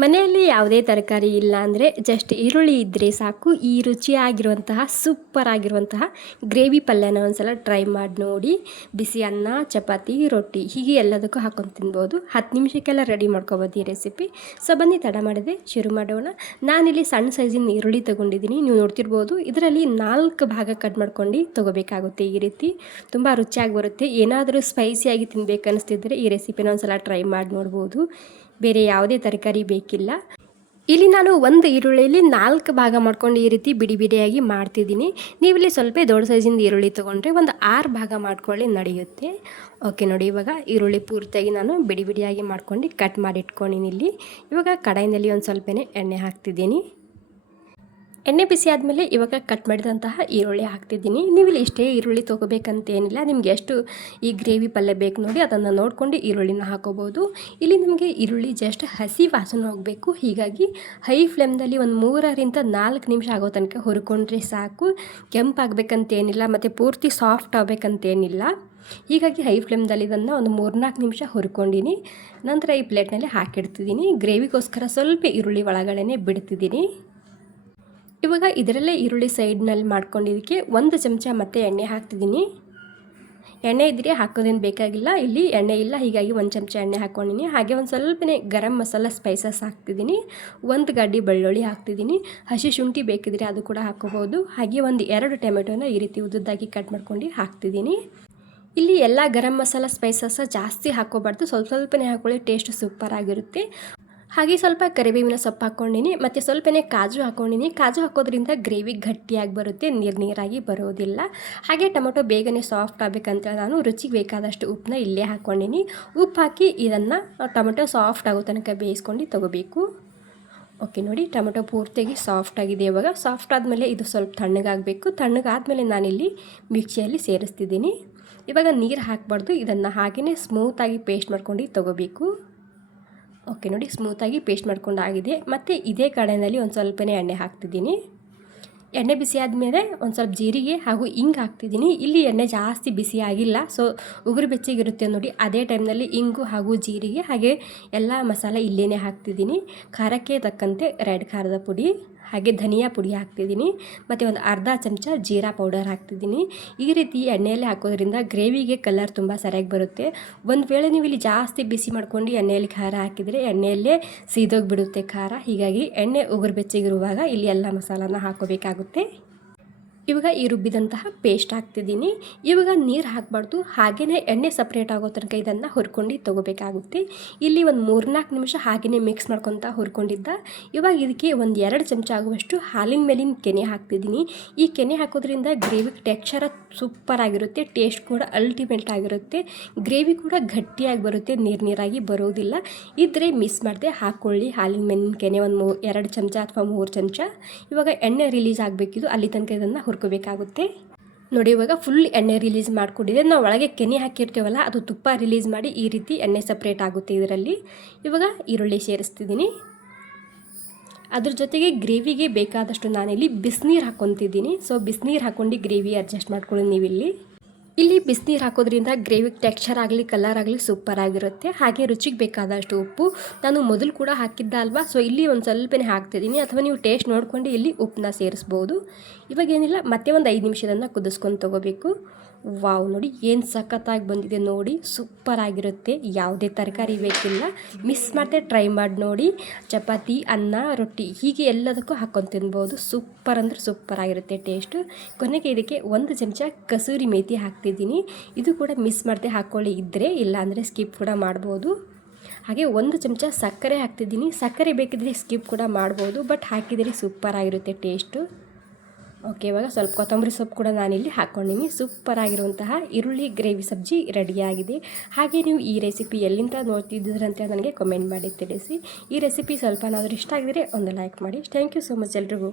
ಮನೆಯಲ್ಲಿ ಯಾವುದೇ ತರಕಾರಿ ಇಲ್ಲ ಅಂದರೆ ಜಸ್ಟ್ ಈರುಳ್ಳಿ ಇದ್ದರೆ ಸಾಕು. ಈ ರುಚಿಯಾಗಿರುವಂತಹ ಸೂಪರ್ ಆಗಿರುವಂತಹ ಗ್ರೇವಿ ಪಲ್ಯನ ಒಂದ್ಸಲ ಟ್ರೈ ಮಾಡಿ ನೋಡಿ. ಬಿಸಿ ಅನ್ನ, ಚಪಾತಿ, ರೊಟ್ಟಿ ಹೀಗೆ ಎಲ್ಲದಕ್ಕೂ ಹಾಕೊಂಡು ತಿನ್ಬೋದು. 10 ನಿಮಿಷಕ್ಕೆಲ್ಲ ರೆಡಿ ಮಾಡ್ಕೊಬೋದು ಈ ರೆಸಿಪಿ. ಸೊ ಬನ್ನಿ ತಡ ಮಾಡಿದೆ ಶುರು ಮಾಡೋಣ. ನಾನಿಲ್ಲಿ ಸಣ್ಣ ಸೈಜಿನ ಈರುಳ್ಳಿ ತೊಗೊಂಡಿದ್ದೀನಿ. ನೀವು ನೋಡ್ತಿರ್ಬೋದು, ಇದರಲ್ಲಿ 4 ಭಾಗ ಕಟ್ ಮಾಡ್ಕೊಂಡು ತೊಗೋಬೇಕಾಗುತ್ತೆ. ಈ ರೀತಿ ತುಂಬ ರುಚಿಯಾಗಿ ಬರುತ್ತೆ. ಏನಾದರೂ ಸ್ಪೈಸಿಯಾಗಿ ತಿನ್ಬೇಕು ಅನ್ನಿಸ್ತಿದ್ರೆ ಈ ರೆಸಿಪಿನ ಒಂದ್ಸಲ ಟ್ರೈ ಮಾಡಿ ನೋಡ್ಬೋದು. ಬೇರೆ ಯಾವುದೇ ತರಕಾರಿ ಬೇಕಿಲ್ಲ. ಇಲ್ಲಿ ನಾನು ಒಂದು ಈರುಳ್ಳಿಯಲ್ಲಿ 4 ಭಾಗ ಮಾಡ್ಕೊಂಡು ಈ ರೀತಿ ಬಿಡಿ ಬಿಡಿಯಾಗಿ ಮಾಡ್ತಿದ್ದೀನಿ. ನೀವಿಲ್ಲಿ ಸ್ವಲ್ಪ ದೊಡ್ಡ ಸೈಜಿಂದ ಈರುಳ್ಳಿ ತೊಗೊಂಡ್ರೆ ಒಂದು 6 ಭಾಗ ಮಾಡ್ಕೊಳ್ಳಿ ನಡೆಯುತ್ತೆ. ಓಕೆ ನೋಡಿ, ಇವಾಗ ಈರುಳ್ಳಿ ಪೂರ್ತಿಯಾಗಿ ನಾನು ಬಿಡಿ ಬಿಡಿಯಾಗಿ ಮಾಡ್ಕೊಂಡು ಕಟ್ ಮಾಡಿ ಇಟ್ಕೊಂಡಿನಿ. ಇಲ್ಲಿ ಇವಾಗ ಕಡಾಯಿನಲ್ಲಿ ಒಂದು ಸ್ವಲ್ಪನೇ ಎಣ್ಣೆ ಹಾಕ್ತಿದ್ದೀನಿ. ಎಣ್ಣೆ ಬಿಸಿ ಆದಮೇಲೆ ಇವಾಗ ಕಟ್ ಮಾಡಿದಂತಹ ಈರುಳ್ಳಿ ಹಾಕ್ತಿದ್ದೀನಿ. ನೀವಿಲ್ಲಿ ಇಷ್ಟೇ ಈರುಳ್ಳಿ ತೊಗೋಬೇಕಂತ ಏನಿಲ್ಲ, ನಿಮಗೆ ಎಷ್ಟು ಈ ಗ್ರೇವಿ ಪಲ್ಯ ಬೇಕು ನೋಡಿ ಅದನ್ನು ನೋಡಿಕೊಂಡು ಈರುಳ್ಳಿನ ಹಾಕೋಬೋದು. ಇಲ್ಲಿ ನಿಮಗೆ ಈರುಳ್ಳಿ ಜಸ್ಟ್ ಹಸಿ ವಾಸನೆ ಹೋಗಬೇಕು. ಹೀಗಾಗಿ ಹೈ ಫ್ಲೇಮ್ದಲ್ಲಿ ಒಂದು 3ರಿಂದ 4 ನಿಮಿಷ ಆಗೋ ತನಕ ಹುರ್ಕೊಂಡ್ರೆ ಸಾಕು. ಕೆಂಪಾಗಬೇಕಂತೇನಿಲ್ಲ ಮತ್ತು ಪೂರ್ತಿ ಸಾಫ್ಟ್ ಆಗಬೇಕಂತೇನಿಲ್ಲ. ಹೀಗಾಗಿ ಹೈ ಫ್ಲೇಮ್ದಲ್ಲಿ ಇದನ್ನು ಒಂದು 3-4 ನಿಮಿಷ ಹುರ್ಕೊಂಡಿನಿ. ನಂತರ ಈ ಪ್ಲೇಟ್ನಲ್ಲಿ ಹಾಕಿಡ್ತಿದ್ದೀನಿ. ಗ್ರೇವಿಗೋಸ್ಕರ ಸ್ವಲ್ಪ ಈರುಳ್ಳಿ ಒಳಗಡೆ ಬಿಡ್ತಿದ್ದೀನಿ. ಇವಾಗ ಇದರಲ್ಲೇ ಈರುಳ್ಳಿ ಸೈಡ್ನಲ್ಲಿ ಮಾಡ್ಕೊಂಡಿದ್ದಕ್ಕೆ 1 ಚಮಚ ಮತ್ತೆ ಎಣ್ಣೆ ಹಾಕ್ತಿದ್ದೀನಿ. ಎಣ್ಣೆ ಇದ್ದರೆ ಹಾಕೋದೇನು ಬೇಕಾಗಿಲ್ಲ, ಇಲ್ಲಿ ಎಣ್ಣೆ ಇಲ್ಲ, ಹೀಗಾಗಿ 1 ಚಮಚ ಎಣ್ಣೆ ಹಾಕ್ಕೊಂಡಿನಿ. ಹಾಗೆ ಒಂದು ಸ್ವಲ್ಪನೇ ಗರಂ ಮಸಾಲ ಸ್ಪೈಸಸ್ ಹಾಕ್ತಿದ್ದೀನಿ. 1 ಗಡ್ಡೆ ಬೆಳ್ಳುಳ್ಳಿ ಹಾಕ್ತಿದ್ದೀನಿ. ಹಸಿ ಶುಂಠಿ ಬೇಕಿದ್ರೆ ಅದು ಕೂಡ ಹಾಕೋಬೋದು. ಹಾಗೆ ಒಂದು 2 ಟೊಮೆಟೊನ ಈ ರೀತಿ ಉದ್ದುದ್ದಾಗಿ ಕಟ್ ಮಾಡ್ಕೊಂಡು ಹಾಕ್ತಿದ್ದೀನಿ. ಇಲ್ಲಿ ಎಲ್ಲ ಗರಂ ಮಸಾಲ ಸ್ಪೈಸಸ್ ಜಾಸ್ತಿ ಹಾಕೋಬಾರ್ದು, ಸ್ವಲ್ಪನೇ ಹಾಕೊಳ್ಳಿ, ಟೇಸ್ಟ್ ಸೂಪರ್ ಆಗಿರುತ್ತೆ. ಹಾಗೆ ಸ್ವಲ್ಪ ಕರಿಬೇವಿನ ಸೊಪ್ಪು ಹಾಕ್ಕೊಂಡಿನಿ ಮತ್ತು ಸ್ವಲ್ಪನೇ ಕಾಜು ಹಾಕ್ಕೊಂಡಿನಿ. ಕಾಜು ಹಾಕೋದ್ರಿಂದ ಗ್ರೇವಿ ಗಟ್ಟಿಯಾಗಿ ಬರುತ್ತೆ, ನೀರಾಗಿ ಬರೋದಿಲ್ಲ. ಹಾಗೆ ಟೊಮೊಟೊ ಬೇಗನೆ ಸಾಫ್ಟ್ ಆಗಬೇಕಂತ ನಾನು ರುಚಿಗೆ ಬೇಕಾದಷ್ಟು ಉಪ್ಪನ್ನ ಇಲ್ಲೇ ಹಾಕ್ಕೊಂಡಿನಿ. ಉಪ್ಪು ಹಾಕಿ ಇದನ್ನು ಟೊಮೊಟೊ ಸಾಫ್ಟ್ ಆಗೋ ತನಕ ಬೇಯಿಸ್ಕೊಂಡು ತೊಗೋಬೇಕು. ಓಕೆ ನೋಡಿ, ಟೊಮೊಟೊ ಪೂರ್ತಿಯಾಗಿ ಸಾಫ್ಟ್ ಆಗಿದೆ. ಇವಾಗ ಸಾಫ್ಟ್ ಆದಮೇಲೆ ಇದು ಸ್ವಲ್ಪ ತಣ್ಣಗಾಗಬೇಕು. ತಣ್ಣಗಾದಮೇಲೆ ನಾನಿಲ್ಲಿ ಮಿಕ್ಸಿಯಲ್ಲಿ ಸೇರಿಸ್ತಿದ್ದೀನಿ. ಇವಾಗ ನೀರು ಹಾಕಬಾರ್ದು, ಇದನ್ನು ಹಾಗೆಯೇ ಸ್ಮೂತಾಗಿ ಪೇಸ್ಟ್ ಮಾಡ್ಕೊಂಡು ತೊಗೋಬೇಕು. ಓಕೆ ನೋಡಿ, ಸ್ಮೂತಾಗಿ ಪೇಸ್ಟ್ ಮಾಡ್ಕೊಂಡು ಆಗಿದೆ. ಮತ್ತು ಇದೇ ಕಡಾಯಿನಲ್ಲಿ ಒಂದು ಸ್ವಲ್ಪನೇ ಎಣ್ಣೆ ಹಾಕ್ತಿದ್ದೀನಿ. ಎಣ್ಣೆ ಬಿಸಿ ಆದಮೇಲೆ ಒಂದು ಸ್ವಲ್ಪ ಜೀರಿಗೆ ಹಾಗೂ ಇಂಗು ಹಾಕ್ತಿದ್ದೀನಿ. ಇಲ್ಲಿ ಎಣ್ಣೆ ಜಾಸ್ತಿ ಬಿಸಿ ಆಗಿಲ್ಲ, ಸೊ ಉಗುರು ಬೆಚ್ಚಗಿರುತ್ತೆ ನೋಡಿ. ಅದೇ ಟೈಮ್ನಲ್ಲಿ ಇಂಗು ಹಾಗೂ ಜೀರಿಗೆ ಹಾಗೆ ಎಲ್ಲ ಮಸಾಲೆ ಇಲ್ಲೇ ಹಾಕ್ತಿದ್ದೀನಿ. ಖಾರಕ್ಕೆ ತಕ್ಕಂತೆ ರೆಡ್ ಖಾರದ ಪುಡಿ ಹಾಗೆ ಧನಿಯಾ ಪುಡಿ ಹಾಕ್ತಿದ್ದೀನಿ. ಮತ್ತು ಒಂದು ಅರ್ಧ ಚಮಚ ಜೀರಾ ಪೌಡರ್ ಹಾಕ್ತಿದ್ದೀನಿ. ಈ ರೀತಿ ಎಣ್ಣೆಯಲ್ಲಿ ಹಾಕೋದ್ರಿಂದ ಗ್ರೇವಿಗೆ ಕಲರ್ ತುಂಬ ಸರಿಯಾಗಿ ಬರುತ್ತೆ. ಒಂದು ವೇಳೆ ನೀವು ಇಲ್ಲಿ ಜಾಸ್ತಿ ಬಿಸಿ ಮಾಡ್ಕೊಂಡು ಎಣ್ಣೆಯಲ್ಲಿ ಖಾರ ಹಾಕಿದರೆ ಎಣ್ಣೆಯಲ್ಲೇ ಸೀದೋಗಿಬಿಡುತ್ತೆ ಖಾರ. ಹೀಗಾಗಿ ಎಣ್ಣೆ ಉಗುರು ಬೆಚ್ಚಗಿರುವಾಗ ಇಲ್ಲಿ ಎಲ್ಲ ಮಸಾಲಾನ ಹಾಕೋಬೇಕಾಗುತ್ತೆ. ಇವಾಗ ಈ ರುಬ್ಬಿದಂತಹ ಪೇಸ್ಟ್ ಹಾಕ್ತಿದ್ದೀನಿ. ಇವಾಗ ನೀರು ಹಾಕಬಾರ್ದು, ಹಾಗೆಯೇ ಎಣ್ಣೆ ಸಪ್ರೇಟ್ ಆಗೋ ತನಕ ಇದನ್ನು ಹುರ್ಕೊಂಡು ತೊಗೋಬೇಕಾಗುತ್ತೆ. ಇಲ್ಲಿ ಒಂದು 3-4 ನಿಮಿಷ ಹಾಗೆಯೇ ಮಿಕ್ಸ್ ಮಾಡ್ಕೊತಾ ಹುರ್ಕೊಂಡಿದ್ದ. ಇವಾಗ ಇದಕ್ಕೆ ಒಂದು 2 ಚಮಚ ಆಗುವಷ್ಟು ಹಾಲಿನ ಮೇಲಿನ ಕೆನೆ ಹಾಕ್ತಿದ್ದೀನಿ. ಈ ಕೆನೆ ಹಾಕೋದ್ರಿಂದ ಗ್ರೇವಿ ಟೆಕ್ಸ್ಚರ್ ಸೂಪರ್ ಆಗಿರುತ್ತೆ, ಟೇಸ್ಟ್ ಕೂಡ ಅಲ್ಟಿಮೇಟ್ ಆಗಿರುತ್ತೆ. ಗ್ರೇವಿ ಕೂಡ ಗಟ್ಟಿಯಾಗಿ ಬರುತ್ತೆ, ನೀರಾಗಿ ಬರೋದಿಲ್ಲ. ಇದ್ದರೆ ಮಿಸ್ ಮಾಡದೆ ಹಾಕ್ಕೊಳ್ಳಿ ಹಾಲಿನ ಮೇಲಿನ ಕೆನೆ ಒಂದು 2 ಚಮಚ ಅಥವಾ 3 ಚಮಚ. ಇವಾಗ ಎಣ್ಣೆ ರಿಲೀಸ್ ಆಗಬೇಕಿದು, ಅಲ್ಲಿ ತನಕ ಇದನ್ನು ಹುರ್ಕೋಬೇಕಾಗುತ್ತೆ. ನೋಡಿ, ಇವಾಗ ಫುಲ್ ಎಣ್ಣೆ ರಿಲೀಸ್ ಮಾಡಿಕೊಂಡಿದೆ. ನಾವು ಒಳಗೆ ಕೆನೆ ಹಾಕಿರ್ತೀವಲ್ಲ, ಅದು ತುಪ್ಪ ರಿಲೀಸ್ ಮಾಡಿ ಈ ರೀತಿ ಎಣ್ಣೆ ಸಪ್ರೇಟ್ ಆಗುತ್ತೆ ಇದರಲ್ಲಿ. ಇವಾಗ ಈರುಳ್ಳಿ ಸೇರಿಸ್ತಿದ್ದೀನಿ. ಅದ್ರ ಜೊತೆಗೆ ಗ್ರೇವಿಗೆ ಬೇಕಾದಷ್ಟು ನಾನಿಲ್ಲಿ ಬಿಸಿನೀರು ಹಾಕ್ಕೊತಿದ್ದೀನಿ. ಸೊ ಬಿಸಿನೀರು ಹಾಕ್ಕೊಂಡು ಗ್ರೇವಿ ಅಡ್ಜಸ್ಟ್ ಮಾಡ್ಕೊಳ್ಳಿ ನೀವಿಲ್ಲಿ. ಇಲ್ಲಿ ಬಿಸಿನೀರು ಹಾಕೋದ್ರಿಂದ ಗ್ರೇವಿ ಟೆಕ್ಸ್ಚರ್ ಆಗಲಿ ಕಲರ್ ಆಗಲಿ ಸೂಪರ್ ಆಗಿರುತ್ತೆ. ಹಾಗೆ ರುಚಿಗೆ ಬೇಕಾದಷ್ಟು ಉಪ್ಪು ನಾನು ಮೊದಲು ಕೂಡ ಹಾಕಿದ್ದ ಅಲ್ವಾ, ಸೊ ಇಲ್ಲಿ ಒಂದು ಸ್ವಲ್ಪನೇ ಹಾಕ್ತಿದ್ದೀನಿ. ಅಥವಾ ನೀವು ಟೇಸ್ಟ್ ನೋಡ್ಕೊಂಡು ಇಲ್ಲಿ ಉಪ್ಪನ್ನ ಸೇರಿಸ್ಬೋದು. ಇವಾಗೇನಿಲ್ಲ, ಮತ್ತೆ ಒಂದು 5 ನಿಮಿಷದನ್ನು ಕುದಿಸ್ಕೊಂಡು ತೊಗೋಬೇಕು. ವಾವ್, ನೋಡಿ ಏನು ಸಖತ್ತಾಗಿ ಬಂದಿದೆ ನೋಡಿ, ಸೂಪರ್ ಆಗಿರುತ್ತೆ. ಯಾವುದೇ ತರಕಾರಿ ಬೇಕಿಲ್ಲ, ಮಿಸ್ ಮಾಡದೆ ಟ್ರೈ ಮಾಡಿ ನೋಡಿ. ಚಪಾತಿ, ಅನ್ನ, ರೊಟ್ಟಿ ಹೀಗೆ ಎಲ್ಲದಕ್ಕೂ ಹಾಕ್ಕೊಂಡು ತಿನ್ಬೋದು. ಸೂಪರ್ ಅಂದರೆ ಸೂಪರ್ ಆಗಿರುತ್ತೆ ಟೇಸ್ಟು. ಕೊನೆಗೆ ಇದಕ್ಕೆ 1 ಚಮಚ ಕಸೂರಿ ಮೇಥಿ ಹಾಕ್ತಿದ್ದೀನಿ. ಇದು ಕೂಡ ಮಿಸ್ ಮಾಡದೆ ಹಾಕ್ಕೊಳ್ಳಿ ಇದ್ದರೆ, ಇಲ್ಲಾಂದರೆ ಸ್ಕಿಪ್ ಕೂಡ ಮಾಡ್ಬೋದು. ಹಾಗೆ 1 ಚಮಚ ಸಕ್ಕರೆ ಹಾಕ್ತಿದ್ದೀನಿ. ಸಕ್ಕರೆ ಬೇಕಿದ್ರೆ ಸ್ಕಿಪ್ ಕೂಡ ಮಾಡ್ಬೋದು, ಬಟ್ ಹಾಕಿದರೆ ಸೂಪರ್ ಆಗಿರುತ್ತೆ ಟೇಸ್ಟು. ಓಕೆ, ಇವಾಗ ಸ್ವಲ್ಪ ಕೊತ್ತಂಬರಿ ಸೊಪ್ಪು ಕೂಡ ನಾನಿಲ್ಲಿ ಹಾಕ್ಕೊಂಡಿನಿ. ಸೂಪರ್ ಆಗಿರುವಂತಹ ಈರುಳ್ಳಿ ಗ್ರೇವಿ ಸಬ್ಜಿ ರೆಡಿಯಾಗಿದೆ. ಹಾಗೆ ನೀವು ಈ ರೆಸಿಪಿ ಎಲ್ಲಿಂದ ನೋಡ್ತಿದ್ದೀರಂತ ನನಗೆ ಕಮೆಂಟ್ ಮಾಡಿ ತಿಳಿಸಿ. ಈ ರೆಸಿಪಿ ಸ್ವಲ್ಪನಾದರೂ ಇಷ್ಟ ಆಗಿದ್ರೆ ಒಂದು ಲೈಕ್ ಮಾಡಿ. ಥ್ಯಾಂಕ್ ಯು ಸೋ ಮಚ್ ಎಲ್ರಿಗೂ.